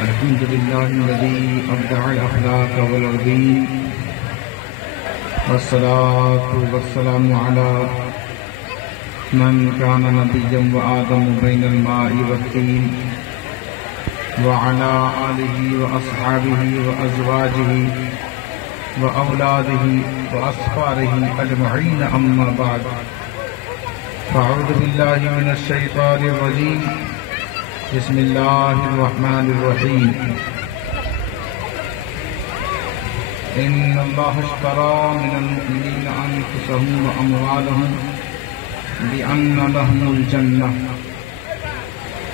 الحمد لله الذي أبدع الأخلاق والدين والصلاة والسلام على من كان نبيا وآدم بين الماء والطين وعلى آله وأصحابه وأزواجه وأولاده وأصفاره أجمعين أما بعد فأعوذ بالله من الشيطان الرجيم بسم الله الرحمن الرحيم إن الله اشترى من المؤمنين أنفسهم وأموالهم بأن لهم الجنة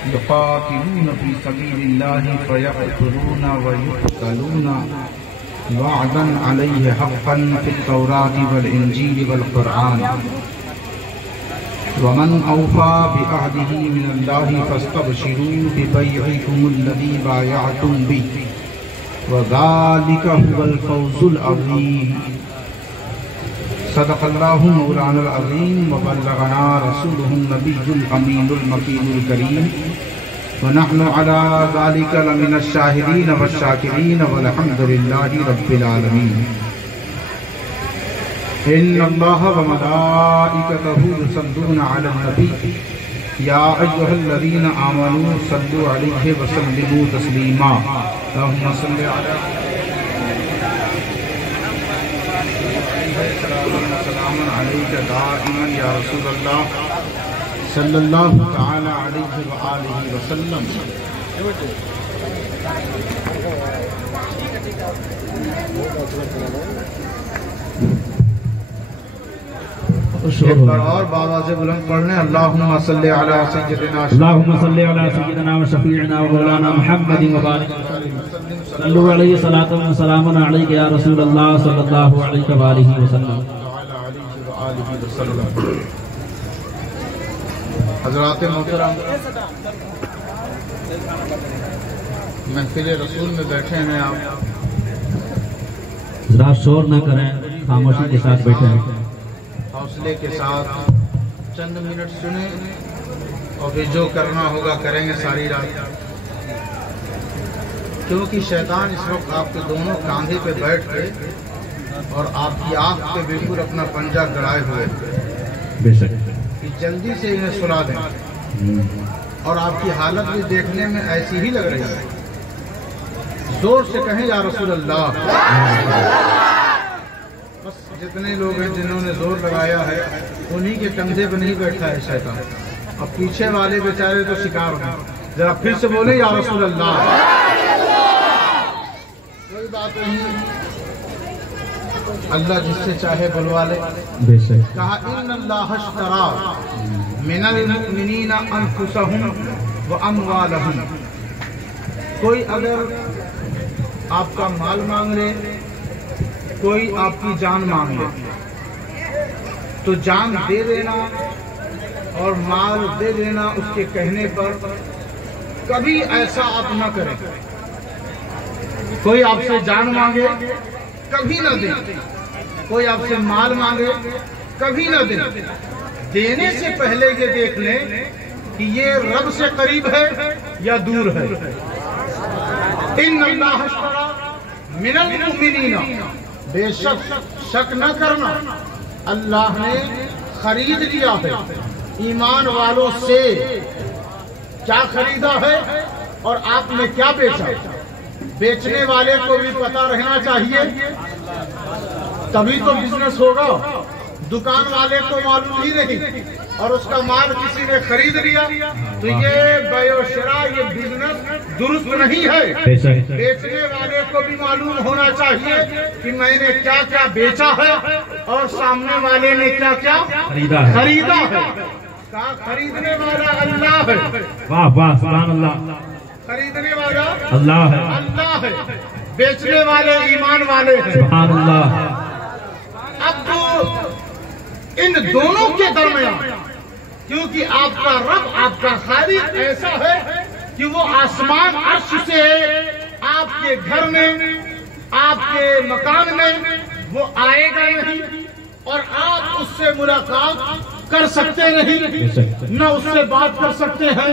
يقاتلون في سبيل الله فيقتلون ويقتلون وعدا عليه حقا في التوراة والإنجيل والقرآن ومن أوفى بعهده من الله فاستبشروا ببيعكم الذي بايعتم به وذلك هو الفوز العظيم صدق الله مولانا العظيم وبلغنا رسوله النبي الأمين المكين الكريم ونحن على ذلك لمن الشاهدين والشاكرين والحمد لله رب العالمين إن الله وملائكته يصلون على النبي يا أيها الذين آمنوا صلوا عليه وسلموا تسليما اللهم صل على سلام عليك دائما يا رسول الله صلى الله تعالى عليه وآله وسلم ایک بار اور بابا سے بلند پڑھنے اللہم صلی علی سیدنا اللہم صلی علی سیدنا و شفیعنا و مولانا محمد مبارک صلو علیہ صلاۃ و سلام علیک یا رسول اللہ صلی اللہ علیہ وآلہ وسلم حضرات محترم محفل رسول میں بیٹھے ہیں آپ ذرا شور نہ کریں خاموشی کے ساتھ بیٹھے ہیں حوصلے کے ساتھ چند منٹ سنیں اور پھر جو کرنا ہوگا کریں گے ساری رات کیونکہ شیطان اس وقت آپ کے دونوں کاندھے پہ بیٹھ کے اور آپ کی آنکھ پہ بالکل اپنا پنجہ گڑائے ہوئے بے شک کہ جلدی سے انہیں سلا دیں اور آپ کی حالت بھی دیکھنے میں ایسی ہی لگ رہی ہے زور سے کہیں یا رسول اللہ بس جتنے لوگ ہیں جنہوں نے زور لگایا ہے انہی کے کندھے پہ نہیں بیٹھا ہے شیطان اب پیچھے والے بیچارے تو شکار ہیں ذرا پھر سے بولے یا رسول اللہ کوئی بات نہیں اللہ جس سے چاہے بلوا لے بے شک کہا ان اللہ اشترى من المؤمنین انفسهم واموالهم کوئی اگر آپ کا مال مانگ لے کوئی آپ کی جان مانگ لے تو جان دے دینا اور مال دے دینا اس کے کہنے پر کبھی ایسا آپ نہ کریں کوئی آپ سے جان مانگے کبھی نہ دیں کوئی آپ سے مال مانگے کبھی نہ دیں دینے سے پہلے یہ دیکھ لیں کہ یہ رب سے قریب ہے یا دور ہے ان اللہ اشتری من المؤمنین بے شک شک نہ کرنا اللہ نے خرید لیا ہے ایمان والوں سے کیا خریدا ہے اور آپ نے کیا بیچا بیچنے والے کو بھی پتہ رہنا چاہیے تبھی تو بزنس ہوگا دکان والے کو معلوم ہی نہیں اور اس کا مال کسی نے خرید لیا تو یہ بیع و شراء یہ بزنس درست نہیں ہے بیچنے والے کو بھی معلوم ہونا چاہیے کہ میں نے کیا کیا بیچا ہے اور سامنے والے نے کیا کیا خریدا ہے کہا خریدنے والا اللہ ہے واہ واہ سبحان اللہ خریدنے والا اللہ ہے اللہ ہے بیچنے والے ایمان والے ہیں سبحان اللہ اب ان دونوں کے درمیان کیونکہ آپ کا رب آپ کا خالق ایسا ہے کہ وہ آسمان عرش سے آپ کے گھر میں آپ کے مکان میں وہ آئے گا نہیں اور آپ اس سے ملاقات کر سکتے نہیں، نہ اس سے بات کر سکتے ہیں،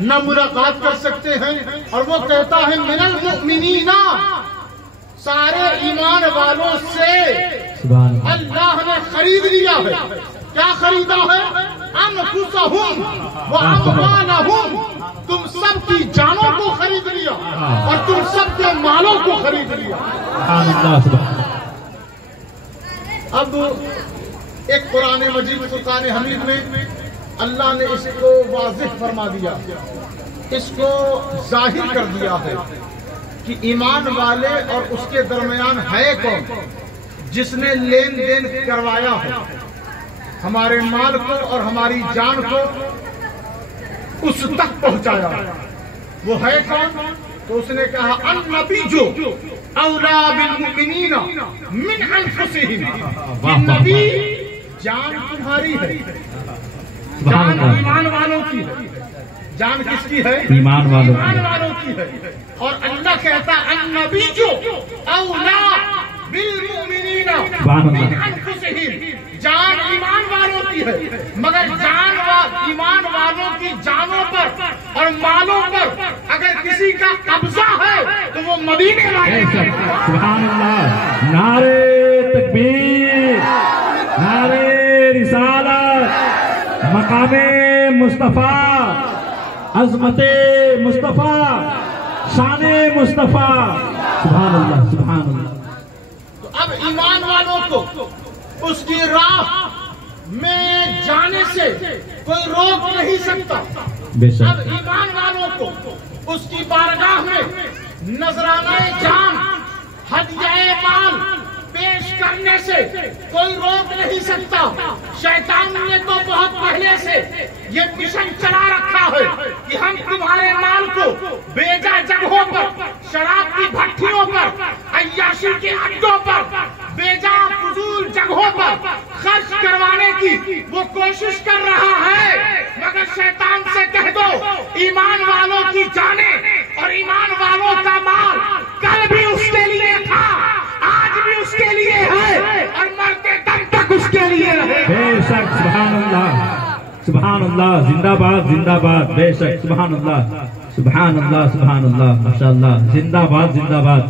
نہ ملاقات کر سکتے ہیں. اور وہ کہتا ہے من المؤمنین، سارے ایمان والوں سے اللہ نے خرید لیا ہے. کیا خریدا ہے؟ انفسہم واموالہم، تم سب کی جانوں کو خرید لیا اور تم سب کے مالوں کو خرید لیا. اب ایک قرآن مجید فرقان حمید میں اللہ نے اس کو واضح فرما دیا، اس کو ظاہر کر دیا ہے کہ ایمان والے اور اس کے درمیان ہے کون جس نے لین دین کروایا ہے ہمارے مال کو اور ہماری جان کو اس تک پہنچایا. وہ ہے کون؟ تو اس نے کہا النبی جو اولا بالمؤمنین من انفسہم، نبی جان تمہاری ہے، جان ایمان والوں کی ہے. جان کس کی ہے؟ ایمان والوں کی ہے. اور اللہ کہتا النبی جو اولا بالمؤمنین من انفسہم، جان ایمان والوں کی ہے، مگر ایمان والوں کی جانوں پر اور مالوں پر اگر کسی کا قبضہ ہے تو وہ مدینے والے. سبحان اللہ، نعرے تکبیر، نعرے رسالت، مقام مصطفیٰ، عظمت مصطفیٰ، شان مصطفیٰ. سبحان اللہ، سبحان اللہ. تو اب ایمان والوں کو اس کی راہ میں جانے سے کوئی روک نہیں سکتا. اب ایمان والوں کو اس کی بارگاہ میں نذرانہ جان، ہدیہ مال پیش کرنے سے کوئی روک نہیں سکتا. شیطان نے تو بہت پہلے سے یہ مشن چلا رکھا ہے کہ ہم تمہارے مال کو بیجا جگہوں پر، شراب کی بھٹیوں پر، عیاشی کے اڈوں پر، بیجا فضول جگہوں پر خرچ کروانے کی وہ کوشش کر رہا ہے. مگر شیطان سے کہہ دو ایمان والوں کی جانیں اور ایمان والوں کا مال کل بھی اس کے لیے تھا، آج بھی اس کے لیے ہے اور مرتے دم تک اس کے لیے ہے. بے شک، سبحان اللہ، سبحان اللہ، زندہ باد، زندہ باد. بے شک، سبحان اللہ، سبحان اللہ، سبحان اللہ، ماشاءاللہ، زندہ باد، زندہ باد.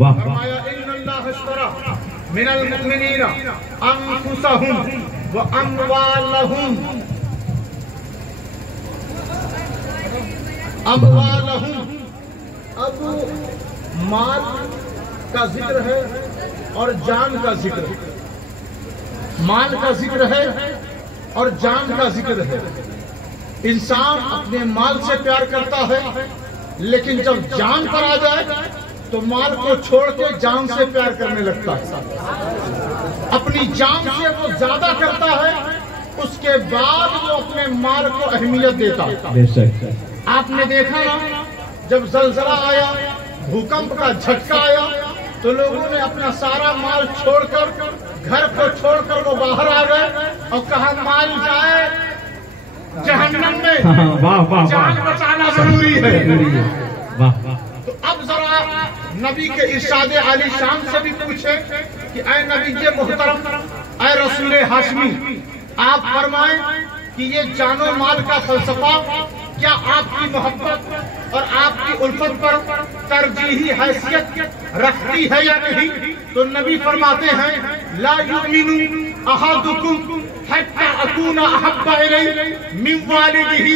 واہ من المؤمنین انفسہم واموالہم، اموالہم. اب مال کا ذکر ہے اور جان کا ذکر ہے. مال کا ذکر ہے اور جان کا ذکر ہے. انسان اپنے مال سے پیار کرتا ہے، لیکن جب جان پر آ جائے تو مال کو چھوڑ کے جان سے پیار کرنے لگتا ہے. اپنی جان سے وہ زیادہ کرتا ہے، اس کے بعد وہ اپنے مال کو اہمیت دیتا ہے. آپ نے دیکھا نا، جب زلزلہ آیا، بھوکمپ کا جھٹکا آیا تو لوگوں نے اپنا سارا مال چھوڑ کر، گھر کو چھوڑ کر وہ باہر آ گئے اور کہا مال جائے جہنم میں، جان بچانا ضروری ہے. تو اب ذرا نبی کے ارشاد عالی شان سے بھی پوچھے کہ اے نبی محترم، اے رسول ہاشمی، آپ فرمائیں کہ یہ جان و مال کا فلسفہ کیا آپ کی محبت اور آپ کی الفت پر ترجیحی حیثیت رکھتی ہے یا نہیں؟ تو نبی فرماتے ہیں لا یؤمن احدکم حتی اکون احب الی من والدہ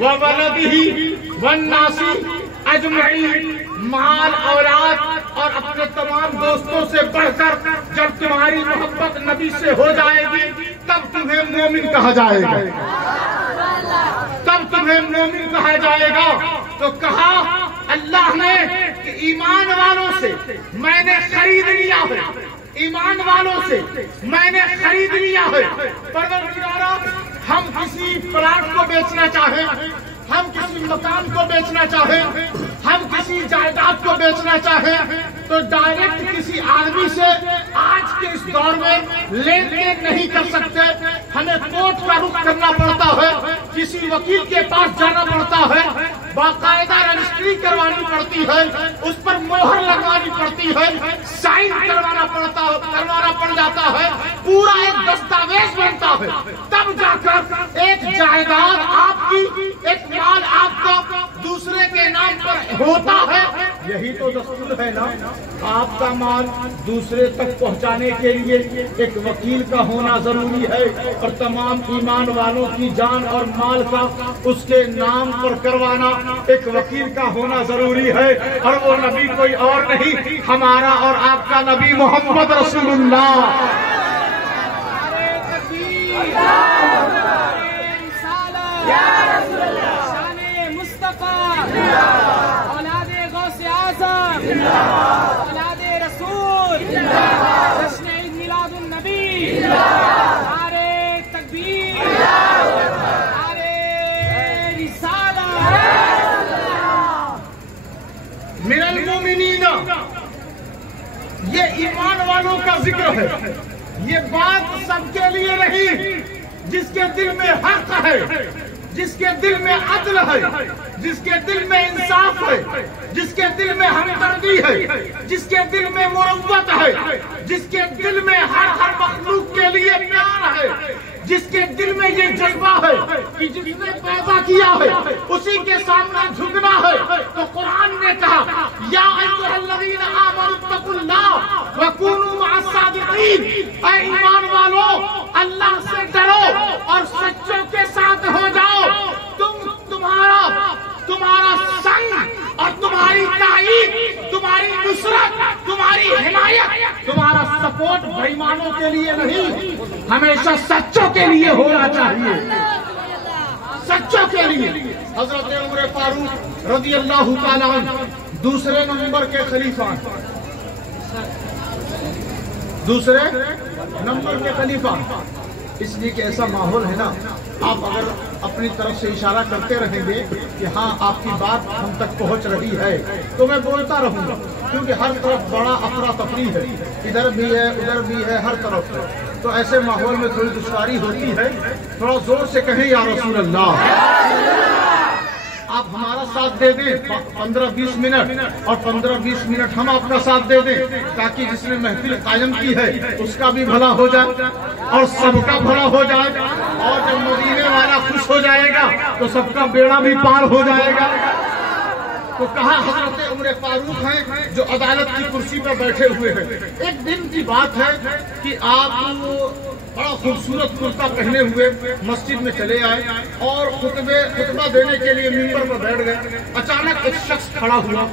وولدہ والناس اجمعین. مال، اولاد اور اپنے تمام دوستوں سے بڑھ کر جب تمہاری محبت نبی سے ہو جائے گی تب تمہیں مومن کہا جائے گا، تب تمہیں مومن کہا جائے گا. تو کہا اللہ نے کہ ایمان والوں سے میں نے خرید لیا ہے، ایمان والوں سے میں نے خرید لیا ہے. پروردگارا، ہم کسی پلاٹ کو بیچنا چاہیں، ہم کسی مکان کو بیچنا چاہیں، ہم کسی جائیداد کو بیچنا چاہیں تو ڈائریکٹ کسی آدمی سے آج کے اس دور میں لین دین نہیں کر سکتے. ہمیں کورٹ کا رخ کرنا پڑتا ہے، کسی وکیل کے پاس جانا پڑتا ہے، باقاعدہ رجسٹری کروانی پڑتی ہے، اس پر مہر لگوانی پڑتی ہے، سائن کروانا پڑ جاتا ہے، پورا ایک دستاویز بنتا ہے، تب جا کر ایک جائیداد آپ کی، ایک مال آپ کا دوسرے کے نام پر ہوتا ہے۔ یہی تو دستور ہے نا، آپ کا مال دوسرے تک پہنچانے کے لیے ایک وکیل کا ہونا ضروری ہے، اور تمام ایمان والوں کی جان اور مال کا اس کے نام پر کروانا ایک وکیل کا ہونا ضروری ہے، اور وہ نبی کوئی اور نہیں، ہمارا اور آپ کا نبی محمد رسول اللہ۔ اولاد رسول، جشن عید میلاد النبی، نعرے تکبیر، نعرے رسالہ۔ من المومنین، یہ ایمان والوں کا ذکر ہے، یہ بات سب کے لیے نہیں، جس کے دل میں حق ہے، جس کے دل میں عدل ہے، جس کے دل میں انصاف ہے، جس کے دل میں ہمدردی ہے، جس کے دل میں مروت ہے، جس کے دل میں ہر مخلوق کے لیے پیار ہے، جس کے دل میں یہ جذبہ ہے کہ جس نے پیدا کیا ہے اسی کے سامنے جھکنا ہے۔ تو قرآن نے کہا یا ایھا الذین آمنوا اتقوا اللہ وکونوا مع الصادقین، اے ایمان والو اللہ سے ڈرو اور سچوں کے ساتھ ہو جاؤ، تمہارا سنگ اور تمہاری تائید، تمہاری نصرت، تمہاری حمایت، تمہارا سپورٹ بے ایمانوں کے لیے نہیں، ہمیشہ سچوں کے لیے ہونا چاہیے، سچوں کے لیے۔ حضرت عمر فاروق رضی اللہ تعالیٰ عنہ دوسرے نمبر کے خلیفہ، دوسرے نمبر کے خلیفہ، اس لیے کہ ایسا ماحول ہے نا، آپ اگر اپنی طرف سے اشارہ کرتے رہیں گے کہ ہاں آپ کی بات ہم تک پہنچ رہی ہے تو میں بولتا رہوں گا، کیونکہ ہر طرف بڑا افراتفری ہے، ادھر بھی ہے ادھر بھی ہے، ہر طرف ہے، تو ایسے ماحول میں تھوڑی دشواری ہوتی ہے۔ تھوڑا زور سے کہیں یا رسول اللہ۔ آپ ہمارا ساتھ دے دیں 15-20 منٹ، اور 15-20 منٹ ہم آپ کا ساتھ دے دیں، تاکہ جس نے محفل قائم کی ہے اس کا بھی بھلا ہو جائے اور سب کا بھلا ہو جائے، اور جب مدینے والا خوش ہو جائے گا تو سب کا بیڑا بھی پار ہو جائے گا۔ تو کہا حضرت عمر فاروق ہیں جو عدالت کی کرسی پر بیٹھے ہوئے ہیں۔ ایک دن کی بات ہے کہ آپ بڑا خوبصورت کرتا پہنے ہوئے مسجد میں چلے آئے اور خطبہ دینے کے لیے ممبر پر بیٹھ گئے۔ اچانک ایک شخص کھڑا ہوا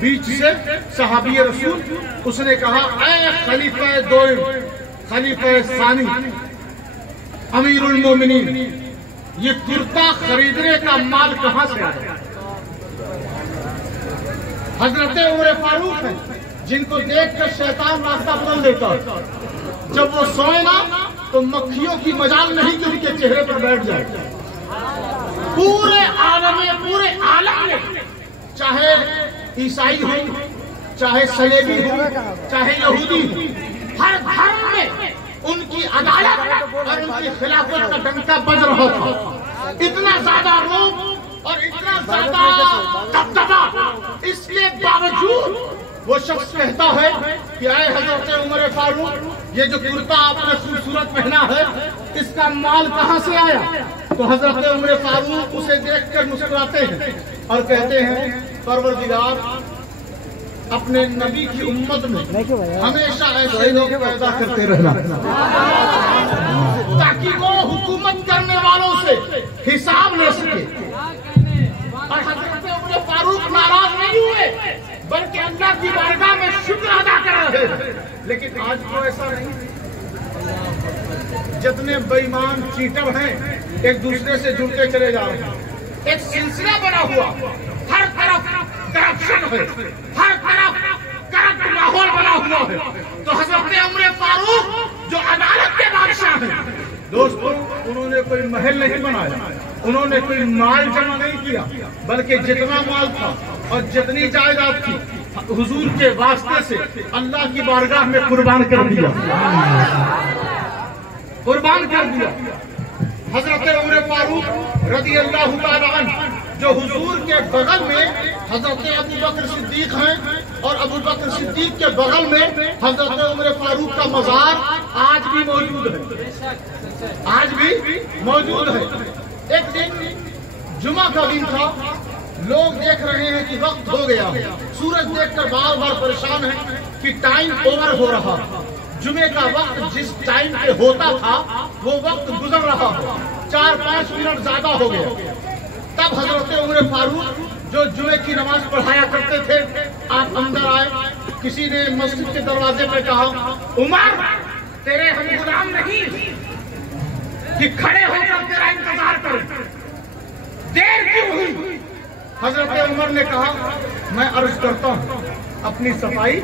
بیچ سے، صحابی رسول، اس نے کہا اے خلیفہ دوئم، خلیفہ ثانی، امیر المومنین، یہ کرتا خریدنے کا مال کہاں سے آیا؟ حضرت عمر فاروق ہیں جن کو دیکھ کر شیطان راستہ بدل دیتا ہے، جب وہ سوئے نا تو مکھیوں کی مجال نہیں کہ ان کے چہرے پر بیٹھ جائے۔ پورے عالم میں چاہے عیسائی ہو، چاہے صلیبی ہو، چاہے یہودی ہو، ہر گھر میں ان کی عدالت اور ان کی خلافت کا ڈنکا بج رہا تھا۔ اتنا زیادہ روب اور اتنا زیادہ دبدبا، اس کے باوجود وہ شخص کہتا ہے کہ اے حضرت عمر فاروق، یہ جو کرتا آپ نے خوبصورت پہنا ہے اس کا مال کہاں سے آیا؟ تو حضرت عمر فاروق اسے دیکھ کر مسکراتے ہیں اور کہتے ہیں پروردگار، اپنے نبی کی امت میں ہمیشہ ایسے لوگ پیدا کرتے رہنا تاکہ وہ حکومت کرنے والوں سے حساب لے سکے۔ اور حضرت عمر فاروق ناراض نہیں ہوئے بلکہ اللہ کی بارگاہ میں شکر ادا کر رہے ہیں۔ لیکن آج تو ایسا نہیں، جتنے بے ایمان چیٹر ہیں ایک دوسرے سے جڑتے چلے جا رہے ہیں، ایک سلسلہ بنا ہوا، ہر طرف کرپشن ہے، ہر طرف کرپٹ ماحول بنا ہوا ہے۔ تو حضرت عمر فاروق جو عدالت کے بادشاہ ہیں، دوستوں انہوں نے کوئی محل نہیں بنایا، انہوں نے کوئی مال جمع نہیں کیا، بلکہ جتنا مال تھا اور جتنی جائیداد تھی حضور کے واسطے سے اللہ کی بارگاہ میں قربان کر دیا، قربان کر دیا۔ حضرت عمر فاروق رضی اللہ تعالیٰ عنہ جو حضور کے بغل میں حضرت ابو بکر صدیق ہیں اور ابو بکر صدیق کے بغل میں حضرت عمر فاروق کا مزار آج بھی موجود ہے، آج بھی موجود ہے۔ ایک دن جمعہ کا دن تھا، لوگ دیکھ رہے ہیں کہ وقت ہو گیا، سورج دیکھ کر بار بار پریشان ہیں کہ ٹائم اوور ہو رہا، جمعے کا وقت جس ٹائم پہ ہوتا تھا وہ وقت گزر رہا ہے، 4-5 منٹ زیادہ ہو گیا۔ تب حضرت عمر فاروق جو جمعے کی نماز پڑھایا کرتے تھے آپ اندر آئے، کسی نے مسجد کے دروازے پہ کہا عمر تیرے ہم غلام نہیں کہ کھڑے ہو کر تیرا انتظار کریں، دیر کیوں ہوئی؟ حضرت عمر نے کہا میں عرض کرتا ہوں اپنی صفائی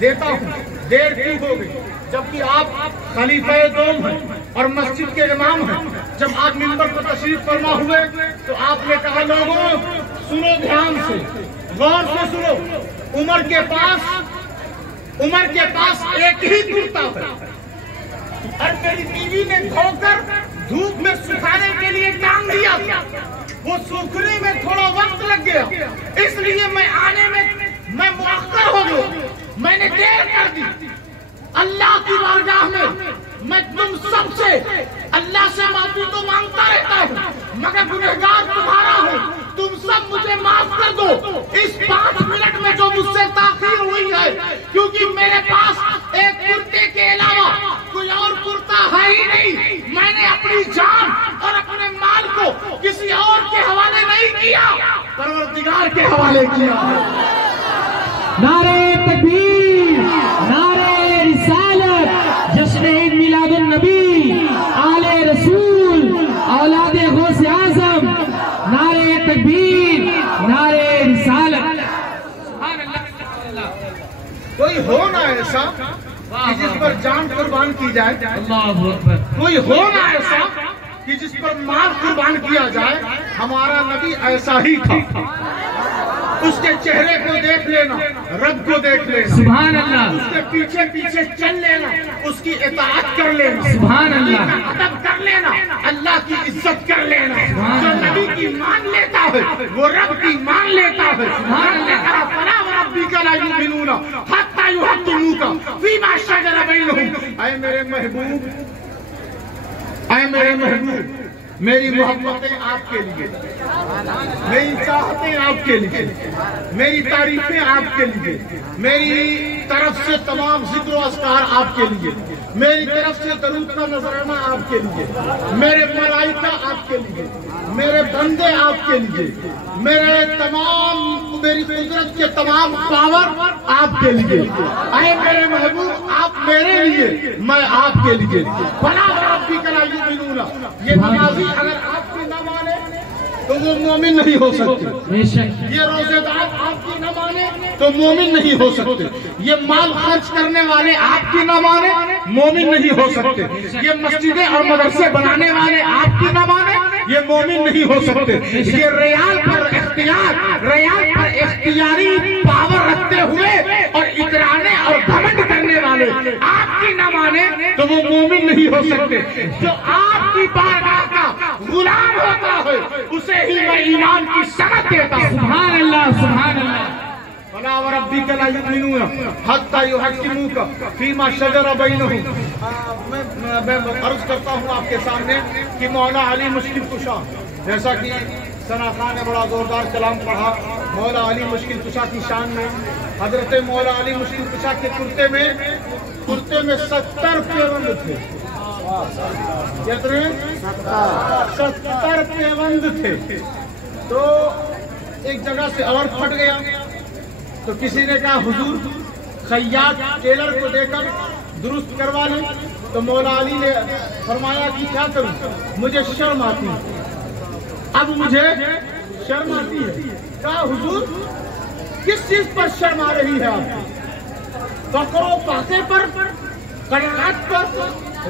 دیتا ہوں، دیر کیوں ہو گئی؟ جبکہ آپ خلیفہ دوم ہیں اور مسجد کے امام ہیں۔ جب آپ منبر پر تشریف فرما ہوئے تو آپ نے کہا لوگوں سنو دھیان سے، غور سے سنو، عمر کے پاس ایک ہی کرتا ہے اور میری بیوی نے دھو کر دھوپ میں سکھانے کے لیے ٹانگ دیا تھا، وہ سوکھنے میں تھوڑا وقت لگ گیا، اس لیے میں آنے میں مؤخر ہو گیا، میں نے دیر کر دی۔ اللہ کی بارگاہ میں تم سب سے اللہ سے معافی تو مانگتا رہتا ہوں مگر گنہگار تمہارا ہوں، تم سب مجھے معاف کر دو اس 5 منٹ میں جو مجھ سے تاخیر ہوئی ہے، کیونکہ میرے پاس ایک کرتے کے علاوہ کوئی اور کرتا ہے ہی نہیں، میں نے اپنی جان اور اپنے مال کو کسی اور کے حوالے نہیں کیا، پروردگار کے حوالے کیا۔ نعرہ تکبیر، نعرہ رسالت، جشن عید میلاد النبی، آل رسول، اولاد غوث اعظم، نعرہ تکبیر، نعرہ رسالت۔ کوئی ہو نہ ایسا کہ جس پر جان قربان کی جائے، اللہ اکبر۔ کوئی ہو نہ ایسا کہ جس پر مال قربان کیا جائے، ہمارا نبی ایسا ہی تھا، اس کے چہرے کو دیکھ لینا، رب کو دیکھ لینا، سبحان اللہ، اس کے پیچھے پیچھے چل لینا، اس کی اطاعت کر لینا، سبحان اللہ، ادب کر لینا، اللہ کی عزت کر لینا، جو نبی کی مان لیتا ہے وہ رب کی مان لیتا ہے، سبحان اللہ۔ فلا وربک لا یؤمنون حتی یحکموک فیما شجر بینہم۔ اے میرے محبوب، اے میرے محبوب، میری محبتیں آپ کے لیے، میری چاہتیں آپ کے لیے، میری تعریفیں آپ کے لیے، میری طرف سے تمام ذکر و اذکار آپ کے لیے، میری طرف سے درود کا نذرانہ آپ کے لیے، میرے ملائکہ آپ کے لیے، میرے بندے آپ کے لیے، میری قدرت کے تمام پاور آپ کے لیے، اے میرے محبوب آپ میرے لیے، میں آپ کے لیے۔ فلا وربک لا یؤمنون، یہ نمازی اگر آپ کی نہ مانے تو وہ مومن نہیں ہو سکتے، یہ روزے دار آپ کی نہ مانے تو مومن نہیں ہو سکتے، یہ مال خرچ کرنے والے آپ کی نہ مانے مومن نہیں ہو سکتے، یہ مسجدیں اور مدرسے بنانے والے آپ کی نہ مانے یہ مومن نہیں ہو سکتے، یہ ریال پر اختیاری پاور رکھتے ہوئے اور اکرانے اور گھمنڈ کرنے والے آپ کی نہ مانے تو وہ مومن نہیں ہو سکتے۔ جو آپ کی بارگاہ کا غلام ہوتا ہے اسے ہی میں ایمان کی سند دیتا ہوں۔ سبحان اللہ، سبحان اللہ۔ فلا وربک لا یؤمنون حتی یحکموک فیما شجر بینہم۔ میں عرض کرتا ہوں آپ کے سامنے کہ مولا علی مشکل کشا، جیسا کہ ثنا خان نے بڑا زوردار کلام پڑھا مولا علی مشکل کشا کی شان میں، حضرت مولا علی مشکل کشا کے کرتے میں 70 پیوند تھے، کتنے؟ 70 پیوند تھے۔ تو ایک جگہ سے اور پھٹ گیا تو کسی نے کہا حضور خیاط ٹیلر کو دے کر درست کروا لیں، تو مولا علی نے فرمایا کہ کیا کروں، مجھے شرم آتی ہے، اب مجھے شرم آتی ہے۔ کہا حضور کس چیز پر شرم آ رہی ہے آپ؟ فقر و فاقے پر، قناعت پر،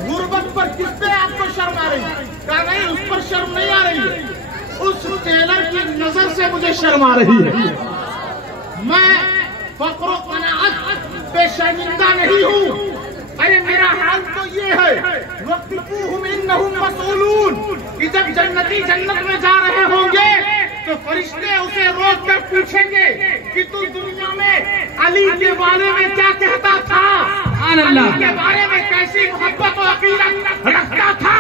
غربت پر، کس پہ آپ کو شرم آ رہی ہے؟ کہا نہیں اس پر شرم نہیں آ رہی ہے، اس ٹیلر کی نظر سے مجھے شرم آ رہی ہے، میں فقر و قناعت پہ شرمندہ نہیں ہوں۔ ارے میرا حال تو یہ ہے وَقِفُوهُمْ إِنَّهُمْ مَسْئُولُونَ کہ جب جنتی جنت میں جا رہے ہوں گے تو تو فرشتے اسے روک کر پوچھیں گے کہ تو دنیا میں علی کے بارے میں کیا کہتا تھا، علی کے بارے میں کیسی محبت و عقیدت رکھتا تھا۔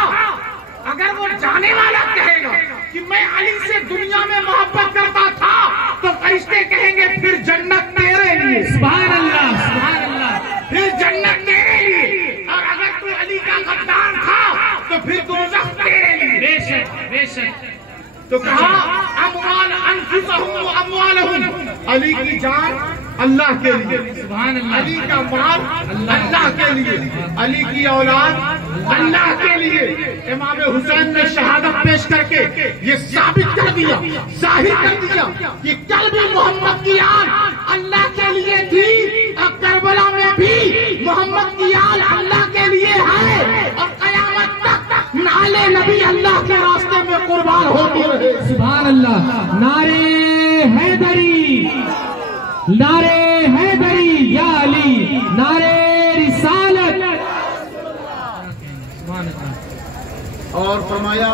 اگر وہ جانے والا کہے گا کہ میں علی سے دنیا میں محبت کرتا تھا تو فرشتے کہیں گے پھر جنت تیرے لیے، سبحان اللہ سبحان اللہ، پھر جنت تیرے لیے، اور اگر تو علی کا غدار تھا تو پھر دوزخ تیرے لیے۔ بے شک بے شک۔ تو کہا اموال انفسہم و اموالہم، علی کی جان اللہ کے لیے، سبحان اللہ، علی کا مال اللہ کے لیے، علی کی اولاد اللہ کے لیے۔ امام حسین نے شہادت پیش کر کے یہ ثابت کر دیا، ظاہر کر دیا کہ کل بھی محمد کی آل اللہ کے لیے تھی اور کربلا میں بھی محمد کی آل اللہ کے لیے ہے، اور قیامت تک نالے نبی اللہ کے راستے میں قربان ہوتی رہے۔ سبحان اللہ، نعرے حیدری، نعرے حیدری یا علی، نعرے رسالت۔ سبحان اللہ۔ اور فرمایا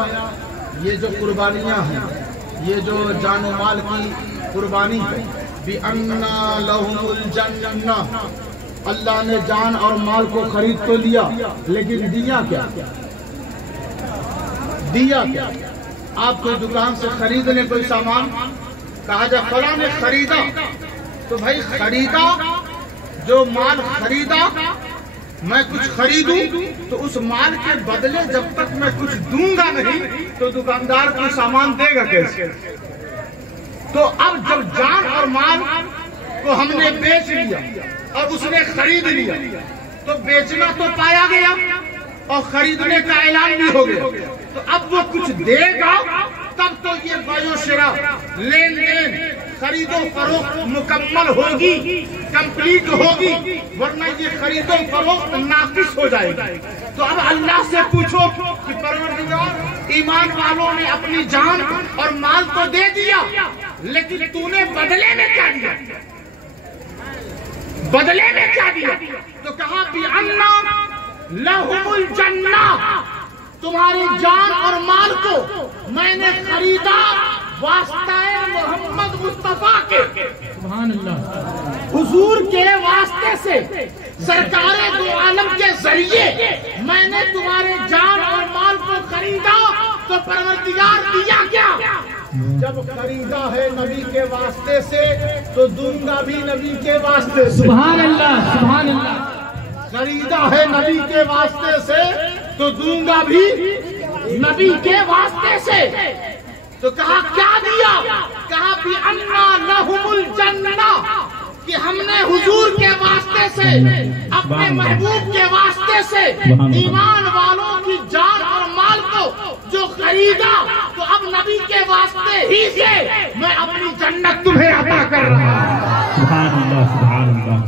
یہ جو قربانیاں ہیں، یہ جو جان و مال کی قربانی ہے، بِأَنَّا لَهُمُ الْجَنَّةِ، اللہ نے جان اور مال کو خرید تو لیا، لیکن دیا کیا؟ دیا کیا؟ آپ کوئی دکان سے خرید لیں کوئی سامان، کہا جائے فلاں نے خریدا، تو بھائی خریدا، جو مال خریدا میں کچھ خریدوں تو اس مال کے بدلے جب تک میں کچھ دوں گا نہیں تو دکاندار کو سامان دے گا کیسے؟ تو اب جب جان اور مال کو ہم نے بیچ لیا اور اس نے خرید لیا تو بیچنا تو پایا گیا اور خریدنے کا اعلان بھی ہو گیا، تو اب وہ کچھ دے گا تب تو یہ بیع و شراء، لین دین، خرید و فروخت مکمل ہوگی، کمپلیٹ ہوگی، ورنہ یہ خرید و فروخت ناقص ہو جائے گی۔ تو اب اللہ سے پوچھو کہ پروردگار، ایمان والوں نے اپنی جان اور مال تو دے دیا، لیکن تو نے بدلے میں کیا دیا؟ بدلے میں کیا دیا؟ تو کہا بِأَنَّا لَهُمُ الْجَنَّةِ، تمہاری جان اور مال کو میں نے خریدا واسطہ محمد مصطفیٰ کے، سبحان اللہ، حضور کے واسطے سے، سرکار دو عالم کے ذریعے میں نے تمہارے جان اور مال کو خریدا، تو پروردگار دیا کیا؟ جب خریدا ہے نبی کے واسطے سے تو دوں گا بھی نبی کے واسطے سے۔ سبحان اللہ سبحان اللہ، خریدا ہے نبی کے واسطے سے تو دوں گا بھی نبی کے واسطے سے۔ تو کہا کیا دیا؟ کہا بِأَنَّا لَهُمُ الْجَنَّةِ، کہ ہم نے حضور کے واسطے سے، اپنے محبوب کے واسطے سے ایمان والوں کی جان اور مال کو جو خریدا، تو اب نبی کے واسطے ہی سے میں اپنی جنت تمہیں عطا کر رہا ہوں۔ سبحان اللہ سبحان اللہ،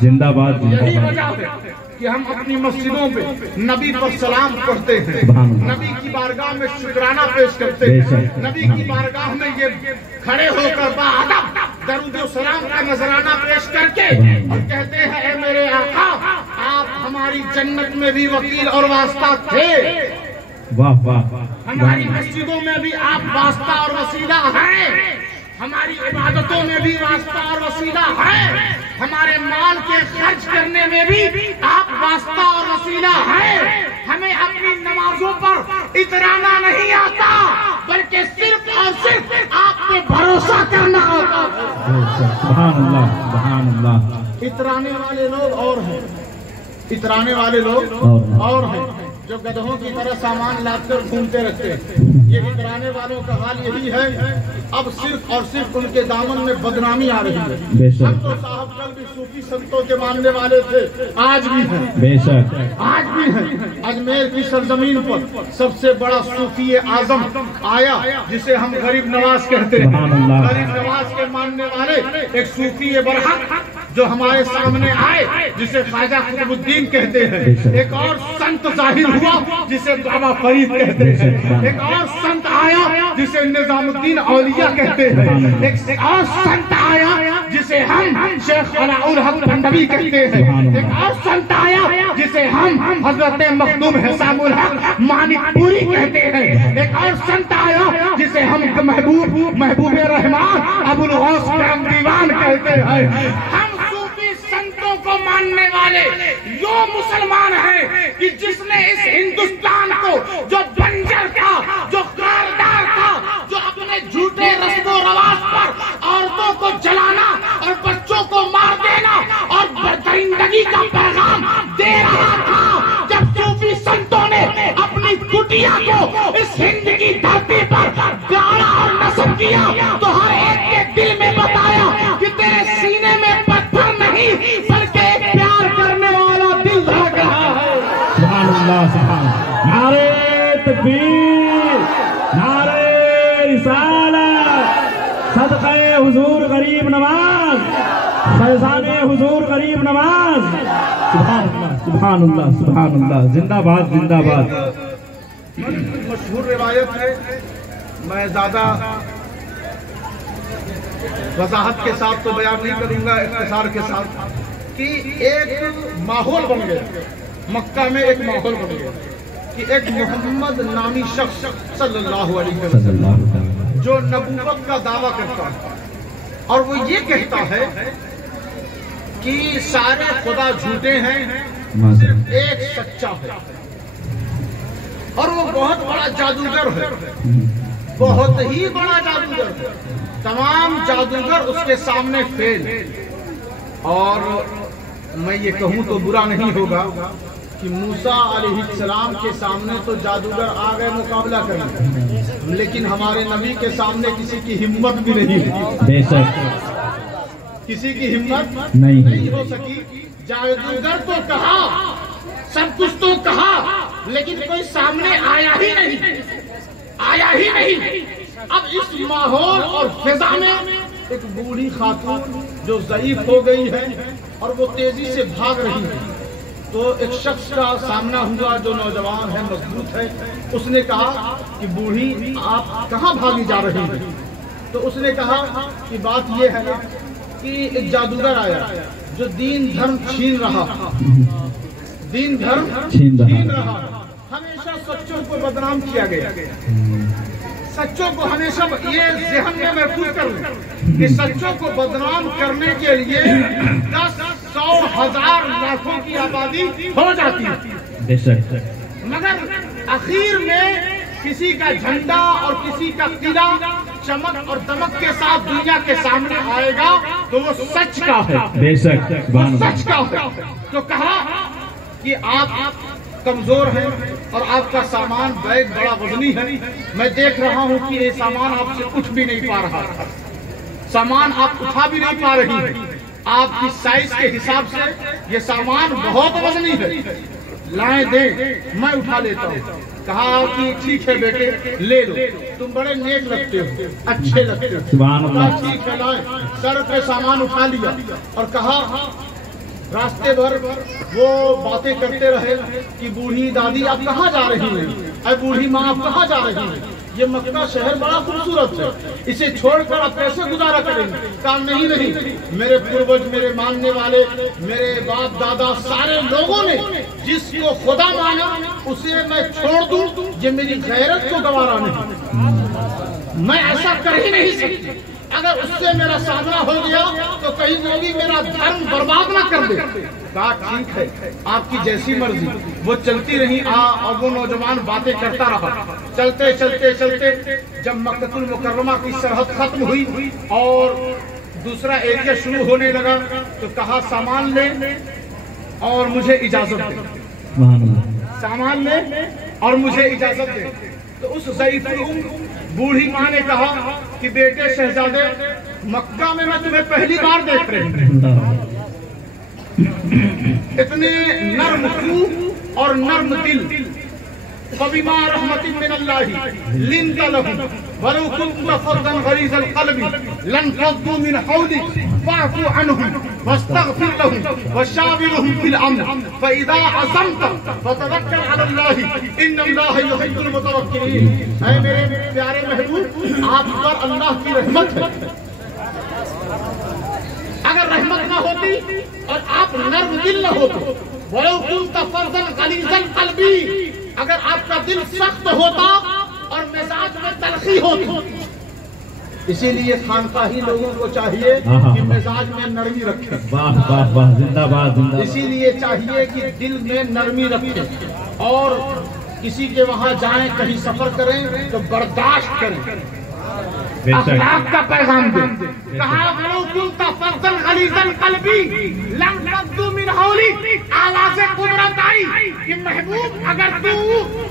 زندہ باد زندہ یہی باد۔ وجہ ہے کہ ہم اپنی مسجدوں پہ نبی پر سلام پڑھتے ہیں، سبحان اللہ۔ نبی کی بارگاہ میں شکرانہ پیش کرتے ہیں، نبی کی بارگاہ میں یہ کھڑے ہو کر باادب درود و سلام کا نذرانہ پیش کر کے اور کہتے ہیں اے میرے آقا، آپ ہماری جنت میں بھی وکیل اور واسطہ تھے، واہ واہ، ہماری مسجدوں میں بھی آپ واسطہ اور وسیلہ ہیں، ہماری عبادتوں میں بھی واسطہ اور وسیلہ ہے، ہمارے مال کے خرچ کرنے میں بھی آپ واسطہ اور وسیلہ ہے، ہمیں اپنی نمازوں پر اترانا نہیں آتا بلکہ صرف اور صرف آپ پہ بھروسہ کرنا آتا ہے۔ سبحان اللہ سبحان اللہ۔ اترانے والے لوگ اور ہیں، اترانے والے لوگ اور ہیں جو گدھوں کی طرح سامان لاد کر گھومتے رہتے ہیں، یہ اترانے والوں کا حال یہی ہے۔ اب صرف اور صرف ان کے دامن میں بدنامی آ رہی ہے۔ بے شک ہم تو صاحب کل بھی صوفی سنتوں کے ماننے والے تھے، آج بھی ہیں، بے شک، آج بھی ہیں۔ اجمیر کی سرزمین پر سب سے بڑا صوفی اعظم آیا جسے ہم غریب نواز کہتے ہیں، سبحان اللہ۔ غریب نواز کے ماننے والے ایک صوفی برحق جو ہمارے سامنے آئے جسے خواجہ قطب الدین کہتے ہیں، ایک اور سنت ظاہر ہوا جسے بابا فرید کہتے ہیں، ایک اور سنت آیا جسے نظام الدین اولیاء کہتے ہیں، ایک اور سنت آیا جسے ہم شیخ علاءالحق بھنڈوی کہتے ہیں، ایک اور سنت آیا جسے ہم حضرت مخدوم حسام الحق مانک پوری کہتے ہیں، ایک اور سنت آیا جسے ہم محبوب رحمان ابو الغوث کرم دیوان کہتے ہیں۔ ہم صوفی سنتوں کو ماننے والے وہ مسلمان ہیں کہ جس نے اس ہندوستان کو جو بنجر تھا، جو کاردار تھا، جو اپنے جھوٹے رسم و رواج پر عورتوں کو جلانا اور بچوں کو مار دینا اور درندگی کا پیغام دے رہا تھا، جب صوفی سنتوں نے اپنی کٹیا کو اس ہند کی دھرتی پر گاڑا اور نصب کیا تو ہر ایک کے دل میں بتایا کہ تیرے سینے میں پتھر نہیں بلکہ ایک پیار کرنے والا دل دھڑک رہا ہے۔ سبحان اللہ، سبحان اللہ۔ نعرہ تکبیر، نعرہ رسالت، صدقہ حضور غریب نواز، فیضان حضور غریب نواز۔ سبحان اللہ، سبحان اللہ، سبحان اللہ۔ زندہ باد، زندہ باد۔ مشہور روایت ہے، میں زیادہ وضاحت کے ساتھ تو بیان نہیں کروں گا، اختصار کے ساتھ، کہ ایک ماحول بن گیا مکہ میں، ایک ماحول بن گیا کہ ایک محمد نامی شخص صلی اللہ علیہ وسلم جو نبوت کا دعویٰ کرتا ہے اور وہ یہ کہتا ہے کہ سارے خدا جھوٹے ہیں، صرف ایک سچا ہے، اور وہ بہت بڑا جادوگر ہے، بہت ہی بڑا جادوگر ہے، تمام جادوگر اس کے سامنے فیل۔ اور میں یہ کہوں تو برا نہیں ہوگا کہ موسیٰ علیہ السلام کے سامنے تو جادوگر آ گئے مقابلہ کرنے، لیکن ہمارے نبی کے سامنے کسی کی ہمت بھی نہیں ہوئی، بے شک کسی کی ہمت نہیں ہو سکی۔ جادوگر تو کہا، سب کچھ تو کہا، لیکن کوئی سامنے آیا ہی نہیں، آیا ہی نہیں۔ اب اس ماحول اور فضا میں ایک بوڑھی خاتون جو ضعیف ہو گئی ہے اور وہ تیزی سے بھاگ رہی ہے، تو ایک شخص کا سامنا ہوا جو نوجوان ہے، مضبوط ہے۔ اس نے کہا کہ بوڑھی آپ کہاں بھاگی جا رہی ہیں؟ تو اس نے کہا کہ بات یہ ہے کہ ایک جادوگر آیا جو دین دھرم چھین رہا، دین دھرم چھین رہا، ہمیشہ سچوں کو بدنام کیا گیا، سچوں کو ہمیشہ یہ ذہن میں محفوظ کر لیں کہ سچوں کو بدنام کرنے کے لیے 10، 100، 1000 لاکھوں کی آبادی ہو جاتی ہے، مگر اخیر میں کسی کا جھنڈا اور کسی کا قلعہ چمک اور دمک کے ساتھ دنیا کے سامنے آئے گا تو وہ سچ کا ہے، بے شک سچ کا ہے۔ تو کہا کہ آپ کمزور ہیں اور آپ کا سامان بیگ بڑا وزنی ہے، میں دیکھ رہا ہوں کہ یہ سامان آپ سے اٹھ بھی نہیں پا رہا، سامان آپ اٹھا بھی نہیں پا رہی ہیں، آپ کی سائز کے حساب سے یہ سامان بہت وزنی ہے، لائیں دیں میں اٹھا لیتا ہوں۔ کہا کہ ٹھیک ہے بیٹے لے لو، تم بڑے نیک لگتے ہو، اچھے لگتے ہو، سبحان اللہ۔ ٹھیک ہے لائیں، سر پہ سامان اٹھا لیا اور کہا راستے بھر وہ باتیں کرتے رہے کہ بوڑھی دادی آپ کہاں جا رہی ہیں، اے بوڑھی ماں آپ کہاں جا رہی ہیں، یہ مکہ شہر بڑا خوبصورت ہے، اسے چھوڑ کر آپ کیسے گزارا کریں گے؟ کہا نہیں، میرے پروج، میرے ماننے والے، میرے باپ دادا سارے لوگوں نے جس کو خدا مانا اسے میں چھوڑ دوں، یہ میری غیرت کو گوارا نہیں، میں ایسا کر ہی نہیں سکتی، اگر اس سے میرا سامنا ہو گیا تو کہیں وہ بھی میرا دھرم برباد نہ کر دے۔ کہا ٹھیک ہے آپ کی جیسی مرضی۔ وہ چلتی رہی اور وہ نوجوان باتیں کرتا رہا، چلتے چلتے چلتے جب مکہ المکرمہ کی سرحد ختم ہوئی اور دوسرا ایریا شروع ہونے لگا تو کہا سامان لے اور مجھے اجازت دے، سامان لے اور مجھے اجازت دے۔ تو اس ضعیف بوڑھی ماں نے کہا کہ بیٹے شہزادے، مکہ میں تمہیں پہلی بار دیکھ رہے ہیں، اتنے نرم خو اور نرم دل، فَبِمَا رَحْمَةٍ مِّنَ اللَّهِ لِنْتَ لَهُمْ وَلَوْ كُنْتَ فَظًّا غَلِيظَ الْقَلْبِ لَانفَضُّوا مِنْ حَوْلِكَ فَاعْفُ عَنْهُمْ وَاسْتَغْفِرْ لَهُمْ وَشَاوِرْهُمْ فِي الْأَمْرِ فَإِذَا عَزَمْتَ فَتَوَكَّلْ عَلَى اللَّهِ إِنَّ اللَّهَ يُحِبُّ الْمُتَوَكِّلِينَ۔ اے میرے پیارے محبوب، آپ پر اللہ کی رحمت ہے، اگر رحمت نہ نہ ہوتی اور آپ نرم دل نہ ہوتے، وَلَوْ كُنْتَ فَظًّا غَلِيظَ الْقَلْبِ، اگر آپ کا دل سخت ہوتا اور مزاج میں تلخی ہوتی. اسی لیے خانقاہی لوگوں کو چاہیے کہ مزاج میں نرمی رکھیں. واہ واہ واہ، زندہ باد زندہ باد. اسی لیے چاہیے کہ دل میں نرمی رکھیں اور کسی کے وہاں جائیں، کہیں سفر کریں تو برداشت کریں، بے شک اخلاق کا پیغام دیں. کہا وَلَوْ كُنْتَ فَظًّا غَلِيظَ الْقَلْبِ لَانفَضُّوا مِنْ حَوْلِكَ. آواز قدرت آئی کہ محبوب اگر تو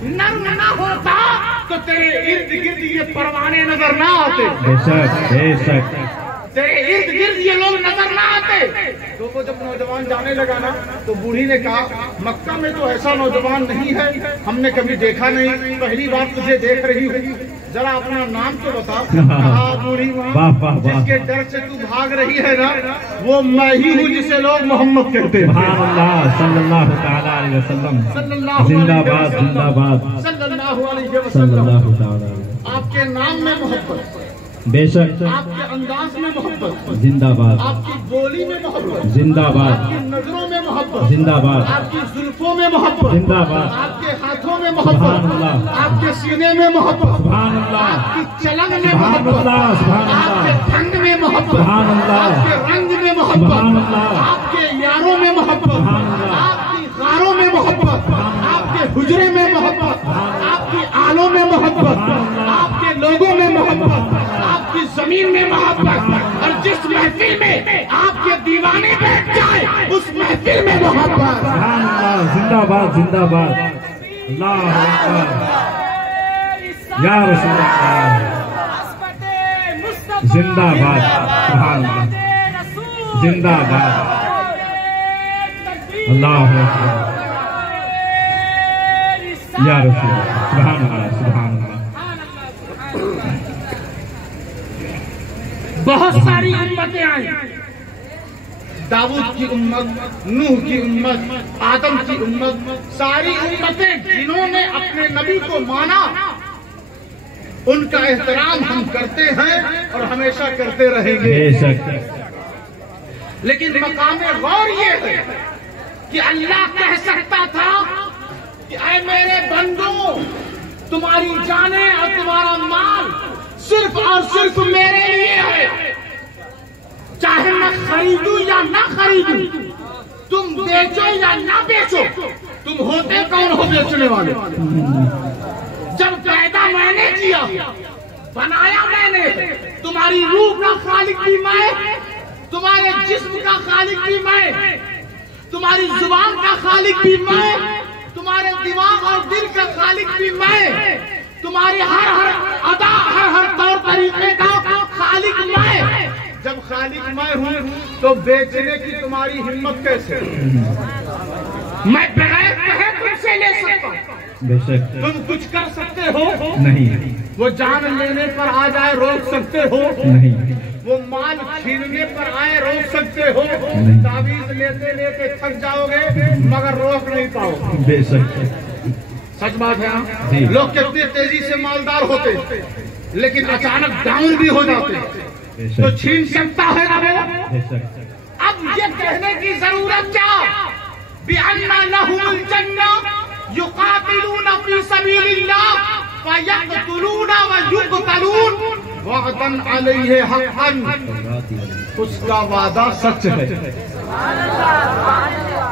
نرم نہ ہوتا تو تیرے ارد گرد یہ پروانے نظر نہ آتے، بے شک بے شک. تیرے ارد گرد یہ لوگ نظر نہ آتے. تو وہ جب نوجوان جانے لگا نا تو بوڑھی نے کہا مکہ میں تو ایسا نوجوان نہیں ہے، ہم نے کبھی دیکھا نہیں، پہلی بار تجھے دیکھ رہی ہوں، ذرا اپنا نام تو بتا. کہا بوڑھی ماں جس کے ڈر سے تو بھاگ رہی ہے نا وہ میں ہی ہوں جسے لوگ محمد کہتے ہیں. سبحان اللہ صلی اللہ تعالی علیہ وسلم. زندہ باد زندہ باد صلی اللہ علیہ صلی وسلم. اللہ تعالی. آپ کے نام میں محبت، بے شک آپ کے انداز میں محبت، زندہ باد آپ کی بولی میں محبت، زندہ باد آپ کی نظروں میں محبت، زندہ باد آپ کی زلفوں میں محبت، زندہ باد. آپ کے ہاتھوں میں سبحان محبت، اللہ آپ کے سینے میں محبت، سبحان اللہ آپ کی چلن میں سبحان محبت، اللہ سبحان آپ کے اللہ ڈھنگ میں محبت، سبحان اللہ آپ کے رنگ میں سبحان محبت، اللہ آپ کے یاروں میں محبت، سبحان اللہ آپ کی غاروں میں محبت، آپ کے حجرے میں محبت، آپ کی آلوں میں محبت، آپ کے لوگوں میں محبت، آپ کی زمین میں محبت، اور جس محفل میں آپ کے دیوانے بیٹھ جائے اس محفل میں محبت. سبحان اللہ. زندہ باد زندہ باد. اللہ اکبر یا رسول اللہ. زندہ باد. سبحان اللہ. زندہ باد. اللہ اکبر یا رسول اللہ. سبحان اللہ سبحان اللہ. بہت ساری امتیں آئیں، داؤد کی امت، نوح کی امت، آدم کی امت، ساری امتیں جنہوں نے اپنے نبی کو مانا ان کا احترام ہم کرتے ہیں اور ہمیشہ کرتے رہیں گے. بے شک لیکن مقام غور یہ ہے کہ اللہ کہہ سکتا تھا کہ اے میرے بندو، تمہاری جانیں اور تمہارا مال صرف اور صرف میرے لیے ہے، چاہے میں خریدوں یا نہ خریدوں، تم بیچو یا نہ بیچو، تم ہوتے کون ہو بیچنے والے؟ جب پیدا میں نے کیا، بنایا میں نے، تمہاری روح کا خالق بھی میں، تمہارے جسم کا خالق بھی میں، تمہاری زبان کا خالق بھی میں، تمہارے دماغ اور دل کا خالق بھی میں، تمہاری ہر ادا ہر طور طریقے کا خالق میں. جب خالق میں ہوں تو بیچنے کی تمہاری ہمت کیسے؟ میں بغیر کہے تم سے لے سکتا ہوں، بے شک تم کچھ کر سکتے ہو نہیں وہ جان لینے پر آ جائے روک سکتے ہو، نہیں وہ مال چھیننے پر آئے روک سکتے ہو، تعویذ لیتے لیتے تھک جاؤ گے مگر روک نہیں پاؤ. بے شک سچ بات ہے. جی. لوگ کتنی تیزی سے مالدار ہوتے لیکن اچانک ڈاؤن بھی ہو جاتے، بے تو شک چھین سکتا ہے نا وہ. بے شک اب یہ کہنے کی ضرورت کیا بِأَنَّ لَهُمُ الْجَنَّةَ يُقَاتِلُونَ فِي سَبِيلِ اللَّهِ فَيَقْتُلُونَ وَيُقْتَلُونَ وَعْدًا عَلَيْهِ حَقًّا. اس کا وعدہ سچ ہے.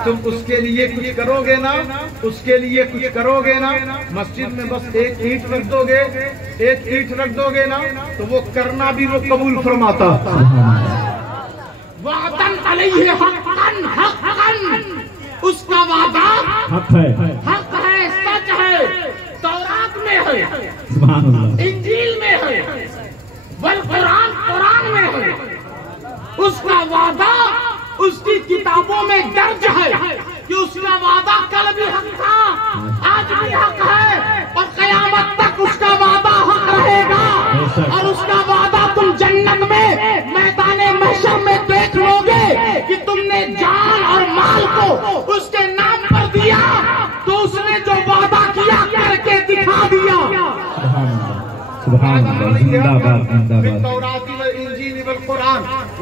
تم اس کے لیے کچھ کرو گے نا، اس کے لیے کچھ کرو گے نا، مسجد میں بس ایک اینٹ رکھ دو گے، ایک اینٹ رکھ دو گے نا تو وہ کرنا بھی وہ قبول فرماتا. وعدن علیہ حقن حقن، اس کا وعدہ حق ہے حق ہے، سچ ہے، تورات میں ہے، سبحان اللہ انجیل میں ہے، والقرآن قرآن میں ہے. اس کا وعدہ اس کی کتابوں میں درج ہے کہ اس کا وعدہ کل بھی حق تھا، آج بھی حق ہے، اور قیامت تک اس کا وعدہ حق رہے گا. اور اس کا وعدہ تم جنت میں میدان محشر میں دیکھ لو گے کہ تم نے جان اور مال کو اس کے نام پر دیا تو اس نے جو وعدہ کیا کر کے دکھا دیا. سبحان اللہ زندہ باد زندہ باد. بالتوراة والإنجيل والقرآن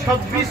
26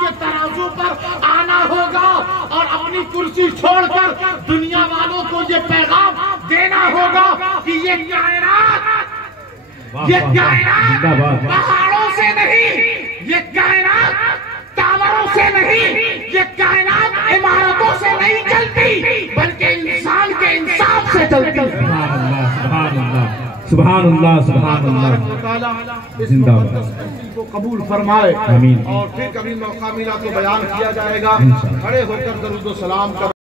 کے ترازو پر آنا ہوگا اور اپنی کرسی چھوڑ کر دنیا والوں کو یہ پیغام دینا ہوگا کہ یہ کائنات پہاڑوں سے نہیں، یہ کائنات ٹاوروں سے نہیں، یہ کائنات عمارتوں سے نہیں چلتی، بلکہ انسان کے انصاف سے چلتی ہے۔ سبحان اللہ، سبحان اللہ، سبحان اللہ، زندہ باد، کو قبول فرمائے، آمین۔ اور پھر کبھی موقع ملا تو بیان کیا جائے گا، کھڑے ہو کر درود و سلام کر